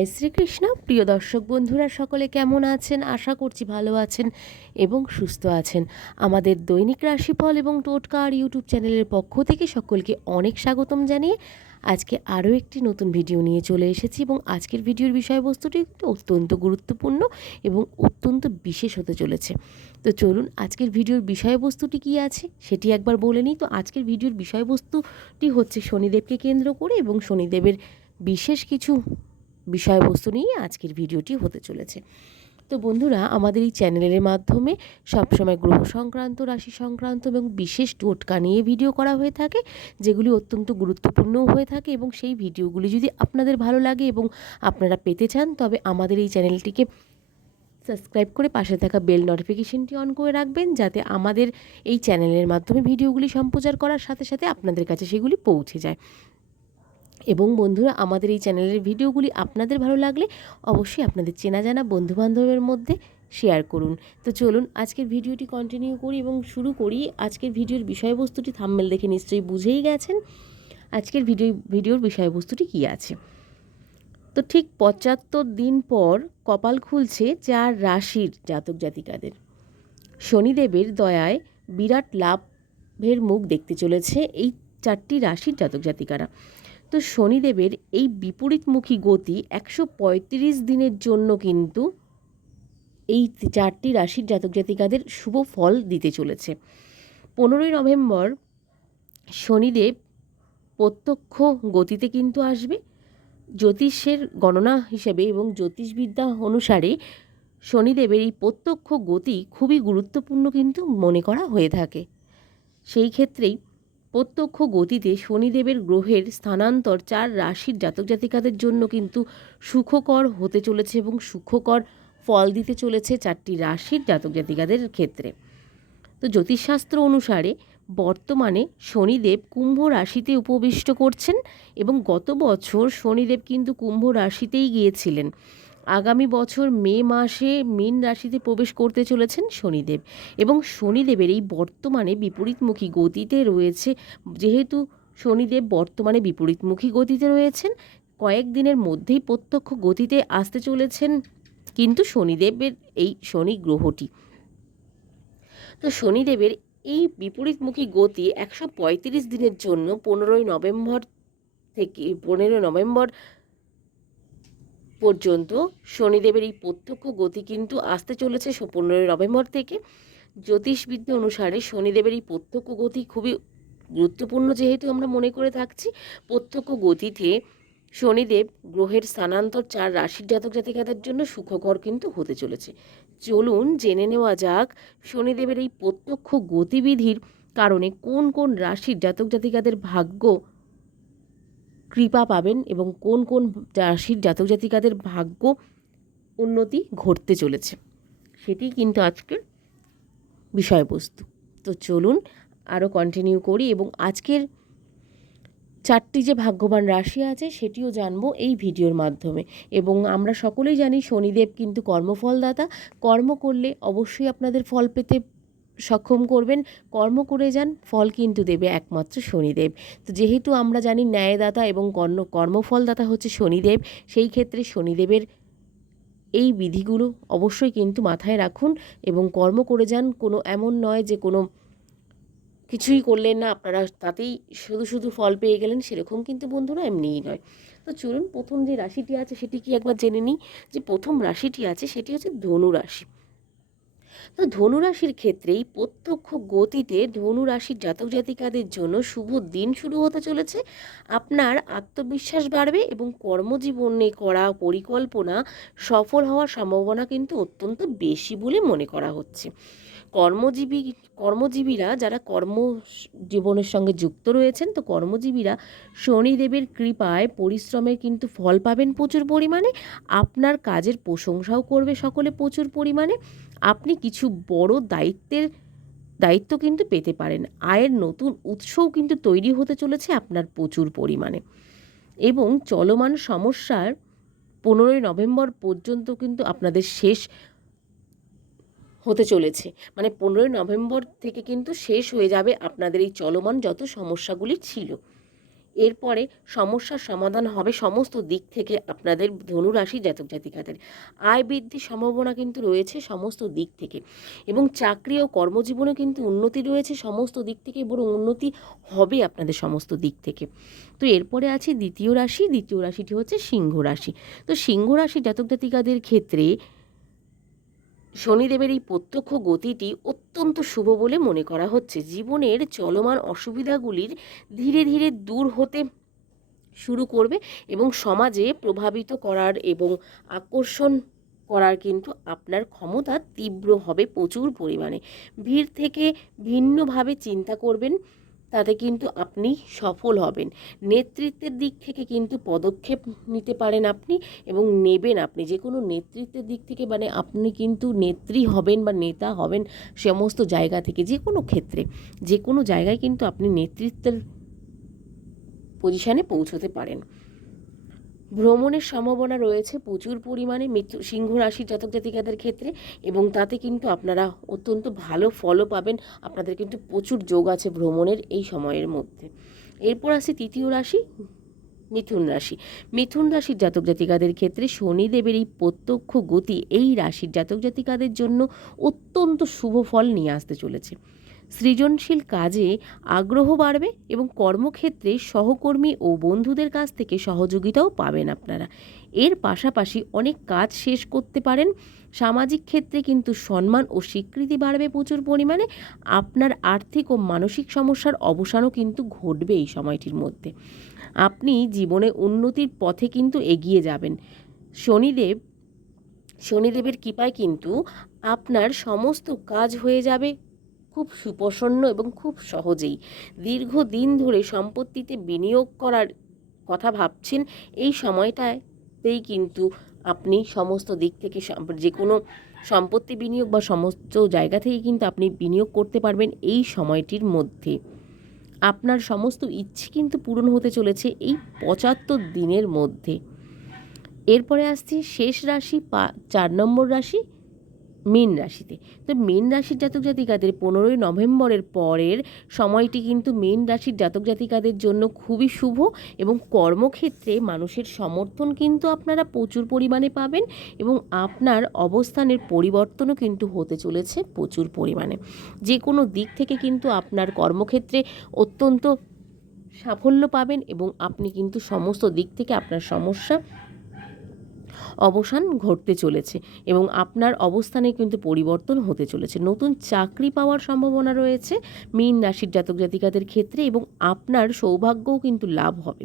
জয় শ্রীকৃষ্ণ। প্রিয় দর্শক বন্ধুরা, সকলে কেমন আছেন? আশা করছি ভালো আছেন এবং সুস্থ আছেন। আমাদের দৈনিক রাশিফল এবং টোটকার ইউটিউব চ্যানেলের পক্ষ থেকে সকলকে অনেক স্বাগতম জানিয়ে আজকে আরও একটি নতুন ভিডিও নিয়ে চলে এসেছি এবং আজকের ভিডিওর বিষয়বস্তুটি অত্যন্ত গুরুত্বপূর্ণ এবং অত্যন্ত বিশেষ হতে চলেছে। তো চলুন, আজকের ভিডিওর বিষয়বস্তুটি কী আছে সেটি একবার বলে নিই। তো আজকের ভিডিওর বিষয়বস্তুটি হচ্ছে শনিদেবকে কেন্দ্র করে এবং শনিদেবের বিশেষ কিছু বিষয়বস্তু নিয়ে আজকের ভিডিওটি হতে চলেছে। তো বন্ধুরা, আমাদের এই চ্যানেলের মাধ্যমে সবসময় গ্রহ সংক্রান্ত, রাশি সংক্রান্ত এবং বিশেষ টোটকা নিয়ে ভিডিও করা হয়ে থাকে, যেগুলি অত্যন্ত গুরুত্বপূর্ণও হয়ে থাকে এবং সেই ভিডিওগুলি যদি আপনাদের ভালো লাগে এবং আপনারা পেতে চান, তবে আমাদের এই চ্যানেলটিকে সাবস্ক্রাইব করে পাশে থাকা বেল নোটিফিকেশনটি অন করে রাখবেন, যাতে আমাদের এই চ্যানেলের মাধ্যমে ভিডিওগুলি সম্প্রচার করার সাথে সাথে আপনাদের কাছে সেগুলি পৌঁছে যায়। এবং বন্ধুরা, আমাদের এই চ্যানেলের ভিডিওগুলি আপনাদের ভালো লাগলে অবশ্যই আপনাদের চেনা জানা বন্ধুবান্ধবের মধ্যে শেয়ার করুন। তো চলুন, আজকের ভিডিওটি কন্টিনিউ করি এবং শুরু করি। আজকের ভিডিওর বিষয়বস্তুটি থাম্মেল দেখে নিশ্চয়ই বুঝেই গেছেন। আজকের ভিডিও, ভিডিওর বিষয়বস্তুটি কী আছে? তো ঠিক পঁচাত্তর দিন পর কপাল খুলছে চার রাশির জাতক জাতিকাদের। শনিদেবের দয়ায় বিরাট লাভের মুখ দেখতে চলেছে এই চারটি রাশির জাতক জাতিকারা। তো শনিদেবের এই বিপরীতমুখী গতি একশো পঁয়ত্রিশ দিনের জন্য কিন্তু এই চারটি রাশির জাতক জাতিকাদের শুভ ফল দিতে চলেছে। পনেরোই নভেম্বর শনিদেব প্রত্যক্ষ গতিতে কিন্তু আসবে। জ্যোতিষের গণনা হিসেবে এবং জ্যোতিষবিদ্যা অনুসারে শনিদেবের এই প্রত্যক্ষ গতি খুবই গুরুত্বপূর্ণ কিন্তু মনে করা হয়ে থাকে। সেই ক্ষেত্রেই প্রত্যক্ষ গতিতে শনিদেবের গ্রহের স্থানান্তর চার রাশির জাতক জাতিকাদের জন্য কিন্তু সুখকর হতে চলেছে এবং সুখকর ফল দিতে চলেছে চারটি রাশির জাতক জাতিকাদের ক্ষেত্রে। তো জ্যোতিষশাস্ত্র অনুসারে বর্তমানে শনিদেব কুম্ভ রাশিতে উপবিষ্ট করছেন এবং গত বছর শনিদেব কিন্তু কুম্ভ রাশিতেই গিয়েছিলেন। আগামী বছর মে মাসে মীন রাশিতে প্রবেশ করতে চলেছেন শনিদেব এবং শনিদেবের এই বর্তমানে বিপরীতমুখী গতিতে রয়েছে। যেহেতু শনিদেব বর্তমানে বিপরীতমুখী গতিতে রয়েছেন, কয়েক দিনের মধ্যেই প্রত্যক্ষ গতিতে আসতে চলেছেন কিন্তু শনিদেবের এই শনি গ্রহটি। তো শনিদেবের এই বিপরীতমুখী গতি একশো পঁয়ত্রিশ দিনের জন্য পনেরোই নভেম্বর থেকে পনেরোই নভেম্বর পর্যন্ত শনিদেবের এই প্রত্যক্ষ গতি কিন্তু আসতে চলেছে পনেরোই নভেম্বর থেকে। জ্যোতিষবিদ্যা অনুসারে শনিদেবের এই প্রত্যক্ষ গতি খুবই গুরুত্বপূর্ণ যেহেতু আমরা মনে করে থাকছি। প্রত্যক্ষ গতিতে শনিদেব গ্রহের স্থানান্তর চার রাশির জাতক জাতিকাদের জন্য সুখকর কিন্তু হতে চলেছে। চলুন জেনে নেওয়া যাক শনিদেবের এই প্রত্যক্ষ গতিবিধির কারণে কোন কোন রাশির জাতক জাতিকাদের ভাগ্য কৃপা পাবেন এবং কোন কোন রাশির জাতক জাতিকাদের ভাগ্য উন্নতি ঘটতে চলেছে। সেটি কিন্তু আজকের বিষয়বস্তু। তো চলুন আরও কন্টিনিউ করি এবং আজকের চারটি যে ভাগ্যবান রাশি আছে সেটিও জানব এই ভিডিওর মাধ্যমে। এবং আমরা সকলেই জানি শনিদেব কিন্তু কর্মফলদাতা। কর্ম করলে অবশ্যই আপনাদের ফল পেতে সক্ষম করবেন, কর্ম করে যান, ফল কিন্তু দেবে একমাত্র শনিদেব। তো যেহেতু আমরা জানি ন্যায়দাতা এবং কর্ণ, কর্মফলদাতা হচ্ছে শনিদেব, সেই ক্ষেত্রে শনিদেবের এই বিধিগুলো অবশ্যই কিন্তু মাথায় রাখুন এবং কর্ম করে যান। কোনো এমন নয় যে কোনো কিছুই করলেন না, আপনারা তাতেই শুধু শুধু ফল পেয়ে গেলেন, সেরকম কিন্তু বন্ধুরা এমনিই নয়। তো চলুন, প্রথম যে রাশিটি আছে সেটি কি একবার জেনে নিই? যে প্রথম রাশিটি আছে সেটি হচ্ছে ধনু রাশি। তো ধনুরাশির ক্ষেত্রেই প্রত্যক্ষ গতিতে ধনুরাশির জাতক জাতিকাদের জন্য শুভ দিন শুরু হতে চলেছে। আপনার আত্মবিশ্বাস বাড়বে এবং কর্মজীবনে করা পরিকল্পনা সফল হওয়ার সম্ভাবনা কিন্তু অত্যন্ত বেশি বলে মনে করা হচ্ছে। কর্মজীবী, কর্মজীবীরা যারা কর্ম জীবনের সঙ্গে যুক্ত রয়েছেন, তো কর্মজীবীরা শনিদেবের কৃপায় পরিশ্রমের কিন্তু ফল পাবেন প্রচুর পরিমাণে। আপনার কাজের প্রশংসাও করবে সকলে প্রচুর পরিমাণে। আপনি কিছু বড় দায়িত্বের দায়িত্ব কিন্তু পেতে পারেন। আয়ের নতুন উৎসও কিন্তু তৈরি হতে চলেছে আপনার প্রচুর পরিমাণে। এবং চলমান সমস্যার পনেরোই নভেম্বর পর্যন্ত কিন্তু আপনাদের শেষ হতে চলেছে। মানে পনেরোই নভেম্বর থেকে কিন্তু শেষ হয়ে যাবে আপনাদের এই চলমান যত সমস্যাগুলি ছিল। এরপরে সমস্যার সমাধান হবে সমস্ত দিক থেকে আপনাদের ধনুরাশি জাতক জাতিকাদের। আয় বৃদ্ধির সম্ভাবনা কিন্তু রয়েছে সমস্ত দিক থেকে। এবং চাকরি ও কর্মজীবনে কিন্তু উন্নতি রয়েছে সমস্ত দিক থেকে বড় উন্নতি হবে আপনাদের সমস্ত দিক থেকে। তো এরপরে আছে দ্বিতীয় রাশি। দ্বিতীয় রাশিটি হচ্ছে সিংহ রাশি। তো সিংহ রাশি জাতক জাতিকাদের ক্ষেত্রে শনিদেবের এই প্রত্যক্ষ গতিটি অত্যন্ত শুভ বলে মনে করা হচ্ছে। জীবনের চলমান অসুবিধাগুলির ধীরে ধীরে দূর হতে শুরু করবে এবং সমাজে প্রভাবিত করার এবং আকর্ষণ করার কিন্তু আপনার ক্ষমতা তীব্র হবে প্রচুর পরিমাণে। ভিড় থেকে ভিন্নভাবে চিন্তা করবেন তাতে কিন্তু আপনি সফল হবেন। নেতৃত্বের দিক থেকে কিন্তু পদক্ষেপ নিতে পারেন আপনি এবং নেবেন আপনি। যে কোনো নেতৃত্বের দিক থেকে মানে আপনি কিন্তু নেত্রী হবেন বা নেতা হবেন সমস্ত জায়গা থেকে যে কোনো ক্ষেত্রে। যে কোনো জায়গায় কিন্তু আপনি নেতৃত্বের পজিশানে পৌঁছতে পারেন। ভ্রমণের সম্ভাবনা রয়েছে প্রচুর পরিমাণে মৃত্যু, সিংহ রাশির জাতক জাতিকাদের ক্ষেত্রে এবং তাতে কিন্তু আপনারা অত্যন্ত ভালো ফলও পাবেন। আপনাদের কিন্তু প্রচুর যোগ আছে ভ্রমণের এই সময়ের মধ্যে। এরপর আসি তৃতীয় রাশি, মিথুন রাশি। মিথুন রাশির জাতক জাতিকাদের ক্ষেত্রে শনিদেবের এই প্রত্যক্ষ গতি এই রাশির জাতক জাতিকাদের জন্য অত্যন্ত শুভ ফল নিয়ে আসতে চলেছে। সৃজনশীল কাজে আগ্রহ বাড়বে এবং কর্মক্ষেত্রে সহকর্মী ও বন্ধুদের কাছ থেকে সহযোগিতাও পাবেন আপনারা। এর পাশাপাশি অনেক কাজ শেষ করতে পারেন। সামাজিক ক্ষেত্রে কিন্তু সম্মান ও স্বীকৃতি বাড়বে প্রচুর পরিমাণে। আপনার আর্থিক ও মানসিক সমস্যার অবসানও কিন্তু ঘটবে এই সময়টির মধ্যে। আপনি জীবনে উন্নতির পথে কিন্তু এগিয়ে যাবেন। শনিদেব, শনিদেবের কৃপায় কিন্তু আপনার সমস্ত কাজ হয়ে যাবে। খুব সুপ্রসন্ন এবং খুব সহজেই। দীর্ঘদিন ধরে সম্পত্তিতে বিনিয়োগ করার কথা ভাবছেন, এই সময়টাতেই কিন্তু আপনি সমস্ত দিক থেকে যে কোনো সম্পত্তি বিনিয়োগ বা সমস্ত জায়গা থেকে কিন্তু আপনি বিনিয়োগ করতে পারবেন এই সময়টির মধ্যে। আপনার সমস্ত ইচ্ছে কিন্তু পূরণ হতে চলেছে এই পঁচাত্তর দিনের মধ্যে। এরপরে আসছি শেষ রাশি পা, চার নম্বর রাশি। মীন রাশিতে। তো মীন রাশির জাতক জাতিকাদের পনেরোই নভেম্বরের পরের সময়টি কিন্তু মীন রাশির জাতক জাতিকাদের জন্য খুবই শুভ এবং কর্মক্ষেত্রে মানুষের সমর্থন কিন্তু আপনারা প্রচুর পরিমাণে পাবেন এবং আপনার অবস্থানের পরিবর্তনও কিন্তু হতে চলেছে প্রচুর পরিমাণে। যে কোনো দিক থেকে কিন্তু আপনার কর্মক্ষেত্রে অত্যন্ত সাফল্য পাবেন এবং আপনি কিন্তু সমস্ত দিক থেকে আপনার সমস্যা অবসান ঘটতে চলেছে এবং আপনার অবস্থানে কিন্তু পরিবর্তন হতে চলেছে। নতুন চাকরি পাওয়ার সম্ভাবনা রয়েছে, মীন রাশির জাতক জাতিকাদের ক্ষেত্রে এবং আপনার সৌভাগ্যও কিন্তু লাভ হবে।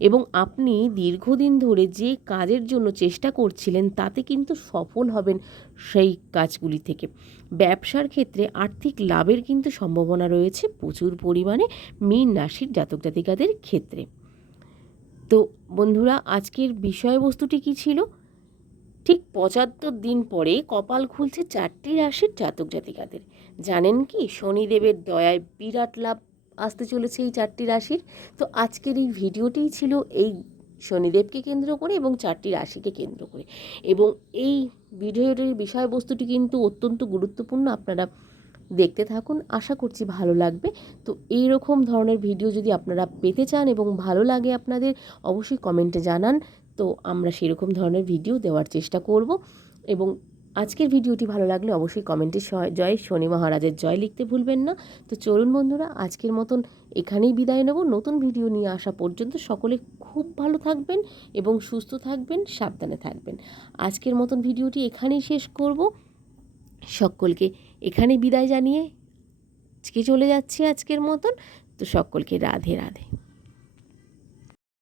এবং আপনি দীর্ঘদিন ধরে যে কাজের জন্য চেষ্টা করছিলেন, তাতে কিন্তু সফল হবেন সেই কাজগুলি থেকে। ব্যবসার ক্ষেত্রে আর্থিক লাভের কিন্তু সম্ভাবনা রয়েছে প্রচুর পরিমাণে মীন রাশির জাতক জাতিকাদের ক্ষেত্রে। তো বন্ধুরা, আজকের বিষয়বস্তুটি কী ছিল? ঠিক পঁচাত্তর দিন পরে কপাল খুলছে চারটি রাশির জাতক জাতিকাদের। জানেন কি? শনিদেবের দয়ায় বিরাট লাভ আসতে চলেছে এই চারটি রাশির। তো আজকের এই ভিডিওটিই ছিল এই শনিদেবকে কেন্দ্র করে এবং চারটি রাশিকে কেন্দ্র করে। এবং এই ভিডিওটির বিষয়বস্তুটি কিন্তু অত্যন্ত গুরুত্বপূর্ণ। আপনারা দেখতে থাকুন, আশা করছি ভালো লাগবে। তো এই রকম ধরনের ভিডিও যদি আপনারা পেতে চান এবং ভালো লাগে আপনাদের, অবশ্যই কমেন্টে জানান। তো আমরা সেরকম ধরনের ভিডিও দেওয়ার চেষ্টা করব এবং আজকের ভিডিওটি ভালো লাগলে অবশ্যই কমেন্টে জয় শনি মহারাজের জয় লিখতে ভুলবেন না। তো চলুন বন্ধুরা, আজকের মতন এখানেই বিদায় নেব। নতুন ভিডিও নিয়ে আসা পর্যন্ত সকলে খুব ভালো থাকবেন এবং সুস্থ থাকবেন, সাবধানে থাকবেন। আজকের মতন ভিডিওটি এখানেই শেষ করব। সকলকে এখানে বিদায় জানিয়ে আজকে চলে যাচ্ছি আজকের মতন। তো সকলকে রাধে রাধে।